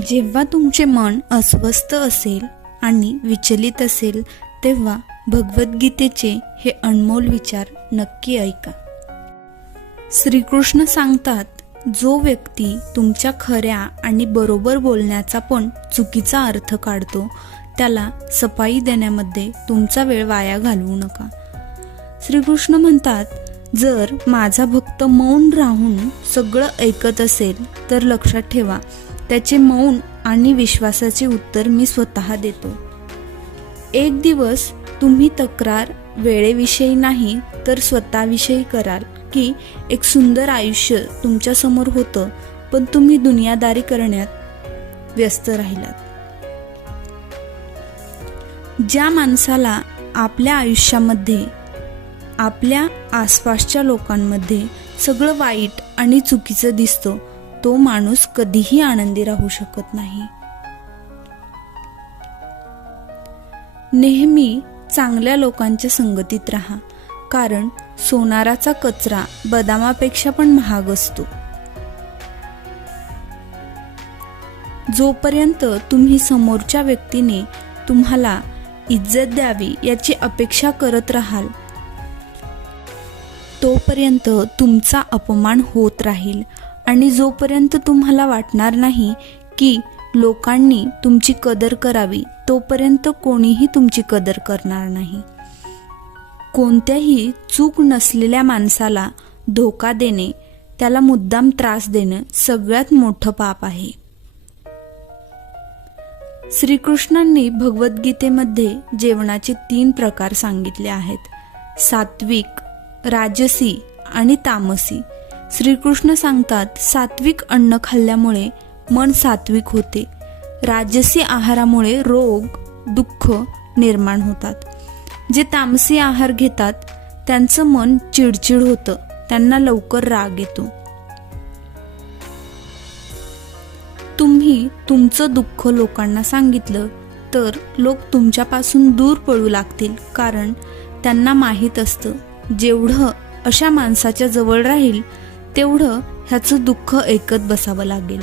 जेव्हा तुमचे मन अस्वस्थ असेल आणि विचलित असेल तेव्हा भगवद्गीतेचे हे अनमोल विचार नक्की ऐका. श्रीकृष्ण सांगतात, जो व्यक्ती तुमच्या खऱ्या आणि बरोबर बोलण्याचा पण चुकीचा अर्थ काढतो त्याला सफाई देण्यामध्ये तुमचा वेळ वाया घालवू नका. श्रीकृष्ण म्हणतात, जर माझा भक्त मौन राहून सगळं ऐकत असेल तर लक्षात ठेवा, त्याचे मौन आणि विश्वासाचे उत्तर मी स्वतः देतो. एक दिवस तुम्ही तक्रार वेळेविषयी नाही तर स्वतःविषयी कराल की एक सुंदर आयुष्य तुमच्या समोर होतं, पण तुम्ही दुनियादारी करण्यात व्यस्त राहिलात. ज्या माणसाला आपल्या आयुष्यामध्ये आपल्या आसपासच्या लोकांमध्ये सगळं वाईट आणि चुकीचं दिसतं, तो माणूस कधीही आनंदी राहू शकत नाही. नेहमी चांगल्या लोकांच्या संगतीत राहा, कारण सोनाराचा कचरा बदामापेक्षा पण महाग असतो. जोपर्यंत तुम्ही समोरच्या व्यक्तीने तुम्हाला इज्जत द्यावी याची अपेक्षा करत राहाल, तोपर्यंत तुमचा अपमान होत राहील. आणि जोपर्यंत तुम्हाला वाटणार नाही की लोकांनी तुमची कदर करावी, तोपर्यंत कोणीही तुमची कदर करणार नाही. कोणत्याही चूक नसलेल्या माणसाला धोका देणे, त्याला मुद्दाम त्रास देणं सगळ्यात मोठं पाप आहे. श्रीकृष्णांनी भगवद्गीतेमध्ये जेवणाचे 3 प्रकार सांगितले आहेत: सात्विक, राजसी आणि तामसी. श्रीकृष्ण सांगतात, सात्विक अन्न खाल्ल्यामुळे मन सात्विक होते. राजसी आहारामुळे रोग दुःख निर्माण होतात. जे तामसी आहार घेतात त्यांचं मन चिडचिड होतं, त्यांना लवकर राग येतो. तुम्ही तुमचं दुःख लोकांना सांगितलं तर लोक तुमच्यापासून दूर पळू लागतील, कारण त्यांना माहीत असतं जेवढं अशा माणसाच्या जवळ राहील तेवढं ह्याचं दुःख ऐकत बसावं लागेल.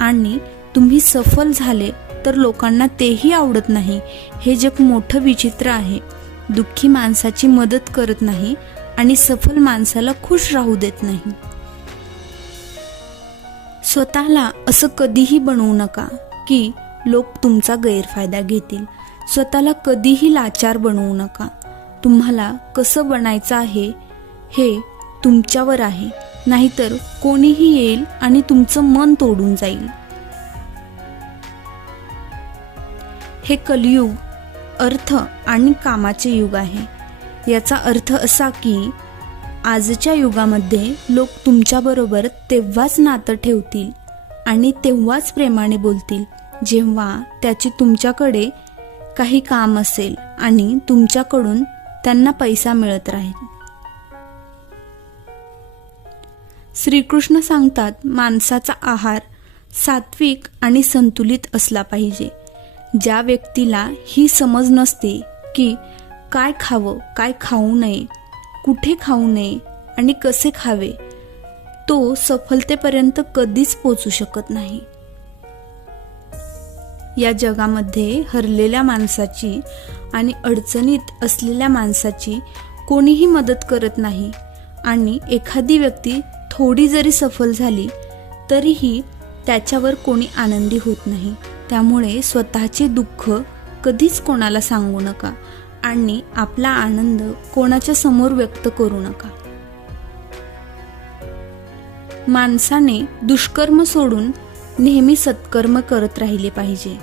आणि तुम्ही सफल झाले तर लोकांना तेही आवडत नाही. हे जग मोठं विचित्र आहे. दुःखी माणसाची मदत करत नाही आणि सफल माणसाला खुश राहू देत नाही. स्वतःला असं कधीही बनवू नका की लोक तुमचा गैरफायदा घेतील. स्वतःला कधीही लाचार बनवू नका. तुम्हाला कसं बनायचं आहे हे तुमच्यावर आहे, नाहीतर कोणीही येईल आणि तुमचं मन तोडून जाईल. हे कलियुग अर्थ आणि कामाचे युग आहे. याचा अर्थ असा की आजच्या युगामध्ये लोक तुमच्याबरोबर तेव्हाच नातं ठेवतील आणि तेव्हाच प्रेमाने बोलतील जेव्हा त्याची तुमच्याकडे काही काम असेल आणि तुमच्याकडून त्यांना पैसा मिळत राहील. श्रीकृष्ण सांगतात, माणसाचा आहार सात्विक आणि संतुलित असला पाहिजे. ज्या व्यक्तीला ही समज नसते की काय खावं, काय खाऊ नये, कुठे खाऊ नये आणि कसे खावे, तो सफलतेपर्यंत कधीच पोचू शकत नाही. या जगामध्ये हरलेल्या माणसाची आणि अडचणीत असलेल्या माणसाची कोणीही मदत करत नाही. आणि एखादी व्यक्ती थोडी जरी सफल झाली तरीही त्याच्यावर कोणी आनंदी होत नाही. त्यामुळे स्वतःचे दुःख कधीच कोणाला सांगू नका आणि आपला आनंद कोणाच्या समोर व्यक्त करू नका. माणसाने दुष्कर्म सोडून नेहमी सत्कर्म करत राहिले पाहिजे.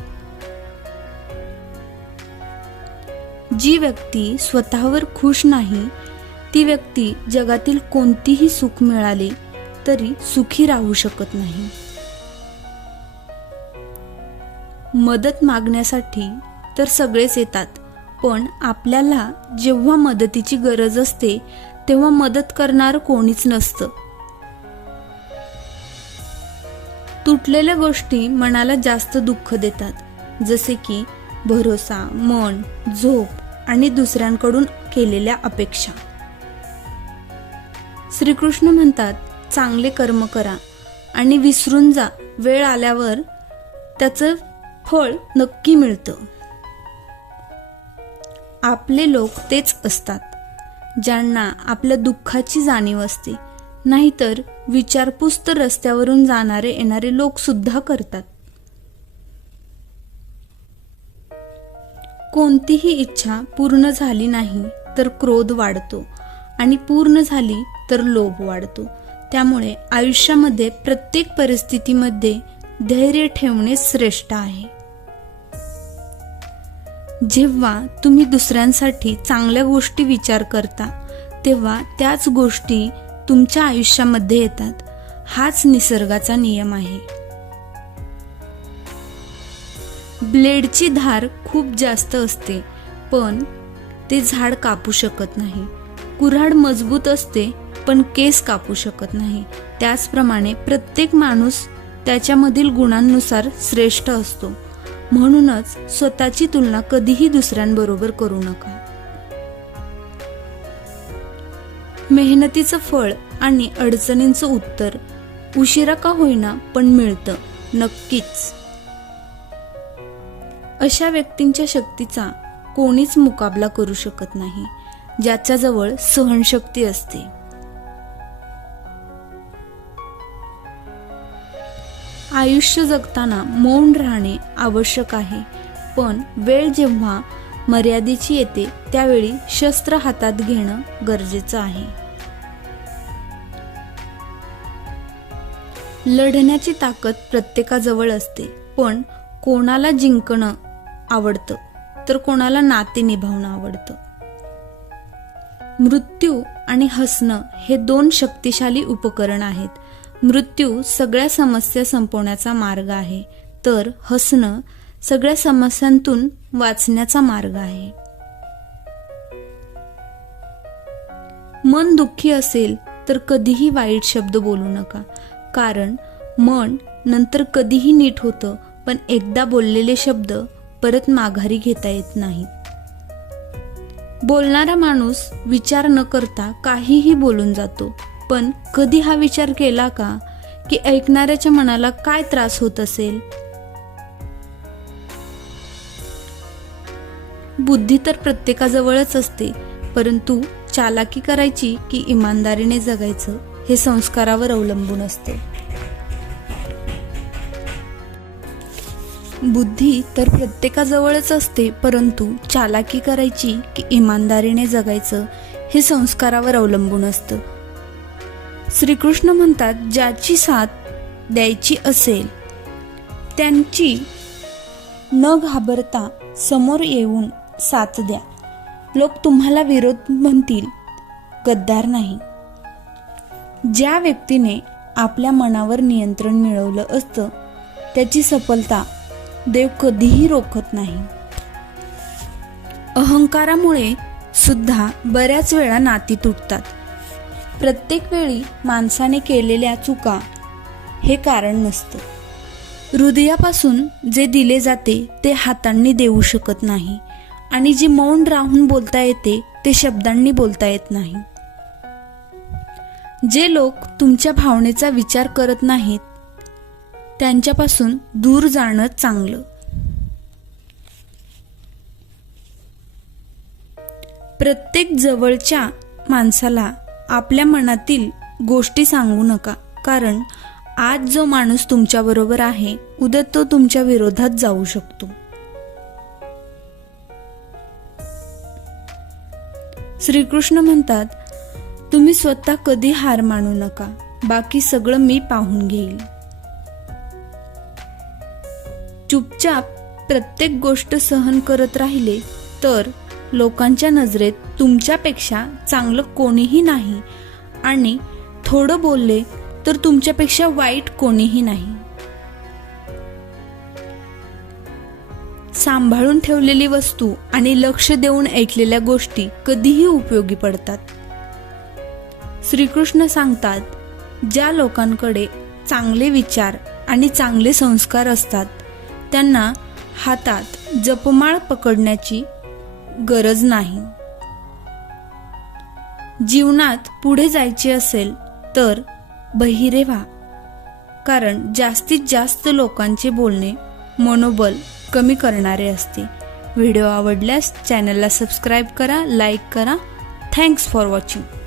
जी व्यक्ती स्वतःवर खुश नाही ती व्यक्ती जगातील कोणतीही सुख मिळाले तरी सुखी राहू शकत नाही. मदत मागण्यासाठी तर सगळेच येतात, पण आपल्याला जेव्हा मदतीची गरज असते तेव्हा मदत करणार कोणीच नसतं. तुटलेल्या गोष्टी मनाला जास्त दुःख देतात, जसे की भरोसा, मन, झोप आणि दुसऱ्यांकडून केलेल्या अपेक्षा. श्रीकृष्ण म्हणतात, चांगले कर्म करा आणि विसरून जा. वेळ आल्यावर त्याचं फळ नक्की मिळतं. आपले लोक तेच असतात ज्यांना आपल्या दुःखाची जाणीव असते. नाहीतर विचारपूस तर रस्त्यावरून जाणारे येणारे लोक सुद्धा करतात. कोणतीही इच्छा पूर्ण झाली नाही तर क्रोध वाढतो आणि पूर्ण झाली तर लोभ वाढतो. त्यामुळे आयुष्यामध्ये प्रत्येक परिस्थितीमध्ये धैर्य ठेवणे श्रेष्ठ आहे. जेव्हा तुम्ही दुसऱ्यांसाठी चांगल्या गोष्टी विचार करता तेव्हा त्याच गोष्टी तुमच्या आयुष्यामध्ये येतात. हाच निसर्गाचा नियम आहे. ब्लेडची धार खूप जास्त असते पण ते झाड कापू शकत नाही. कुऱ्हाड मजबूत असते पण केस कापू शकत नाही. त्याचप्रमाणे प्रत्येक माणूस त्याच्यामधील गुणांनुसार श्रेष्ठ असतो. म्हणूनच स्वतःची तुलना कधीही दुसऱ्यांबरोबर करू नका. मेहनतीचं फळ आणि अडचणींचं उत्तर उशिरा का होईना पण मिळतं नक्कीच. अशा व्यक्तींच्या शक्तीचा कोणीच मुकाबला करू शकत नाही ज्याच्याजवळ सहनशक्ती असते. आयुष्य जगताना मौन राहणे आवश्यक आहे पण वेळ जेव्हा मर्यादेची येते त्यावेळी शस्त्र हातात घेणं गरजेचं आहे. लढण्याची ताकद प्रत्येकाजवळ असते पण कोणाला जिंकणं आवडतं तर कोणाला नाते निभावणं आवडतं. मृत्यू आणि हसणं हे दोन शक्तिशाली उपकरण आहेत. मृत्यू सगळ्या समस्या संपवण्याचा मार्ग आहे तर हसणं सगळ्या समस्यांतून वाचण्याचा मार्ग आहे. मन दुःखी असेल तर कधीही वाईट शब्द बोलू नका कारण मन नंतर कधीही नीट होतं पण एकदा बोललेले शब्द परत माघारी घेता येत नाहीत. बोलणारा माणूस विचार न करता काहीही बोलून जातो पण कधी हा विचार केला का की ऐकणाऱ्याच्या मनाला काय त्रास होत असेल. बुद्धी तर प्रत्येकाजवळच असते परंतु चालाकी करायची की इमानदारीने जगायचं हे संस्कारावर अवलंबून असते. बुद्धी तर प्रत्येकाजवळच असते परंतु चालाकी करायची की इमानदारीने जगायचं हे संस्कारावर अवलंबून असतं. श्रीकृष्ण म्हणतात ज्याची साथ द्यायची असेल त्यांची न घाबरता समोर येऊन साथ द्या. लोक तुम्हाला विरोध म्हणतील गद्दार नाही. ज्या व्यक्तीने आपल्या मनावर नियंत्रण मिळवलं असतं त्याची सफलता देव कधीही रोखत नाही. अहंकारामुळे सुद्धा बऱ्याच वेळा नाती तुटतात. प्रत्येक वेळी माणसाने केलेल्या चुका हे कारण नसतं. हृदयापासून जे दिले जाते ते हातांनी देऊ शकत नाही आणि जे मौन राहून बोलता येते ते शब्दांनी बोलता येत नाही. जे लोक तुमच्या भावनेचा विचार करत नाहीत त्यांच्यापासून दूर जाणं चांगलं. प्रत्येक जवळच्या माणसाला आपल्या मनातील गोष्टी सांगू नका कारण आज जो माणूस तुमच्या बरोबर आहे उद्या तो तुमच्या विरोधात जाऊ शकतो. श्रीकृष्ण म्हणतात तुम्ही स्वतः कधी हार मानू नका, बाकी सगळं मी पाहून घेईल. चुपचाप प्रत्येक गोष्ट सहन करत राहिले तर लोकांच्या नजरेत तुमच्यापेक्षा चांगलं कोणीही नाही आणि थोडं बोलले तर तुमच्यापेक्षा वाईट कोणीही नाही. सांभाळून ठेवलेली वस्तू आणि लक्ष देऊन ऐकलेल्या गोष्टी कधीही उपयोगी पडतात. श्रीकृष्ण सांगतात ज्या लोकांकडे चांगले विचार आणि चांगले संस्कार असतात त्यांना हातात जपमाळ पकडण्याची गरज नाही. जीवनात पुढे जायचे असेल तर बहिरे व्हा कारण जास्तीत जास्त लोकांचे बोलणे मनोबल कमी करणारे असते. व्हिडिओ आवडल्यास चॅनलला सबस्क्राईब करा, लाईक करा. Thanks for watching.